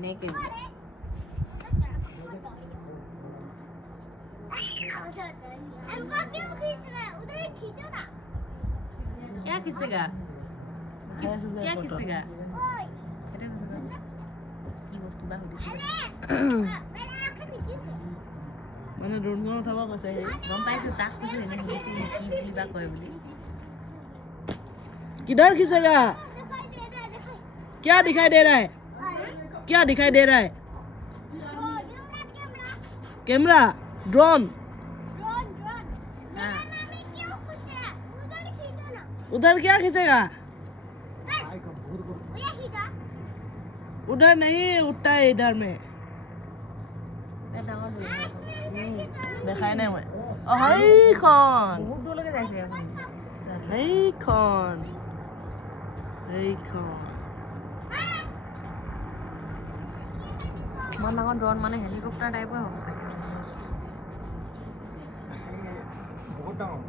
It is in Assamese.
এনেকে हमको क्यों खींच रहा है उधर खींचो ना क्या खींचेगा क्या खींचेगा ओए কি বস্তু বা সুধিছে मेरा आंख निकली মানে ড্ৰোনখন উঠাব কৈছে সেই গম পাইছো তাক কৈছো এনে সুধিছে কি বুলি বা কয় বুলি किधर खींचेगा दिखाई दे रहा है दिखाई क्या दिखाई दे रहा है क्या दिखाई दे रहा है camera camera drone drone drone मेरा मामी क्यों खींच रहा है उधर खींचो ना उधर क्या खींचेगा वो ये खींचा उधर नहीं उठता है इधर में ডাঙৰ দূৰ দেখাই নাই মই অ সেইখন বহুত দূৰলৈকে যাইছে সেইখন ইমান ডাঙৰ ড্ৰোন মানে হেলিকপ্টাৰ টাইপৰ হ'ব চাগে বহুত ডাঙৰ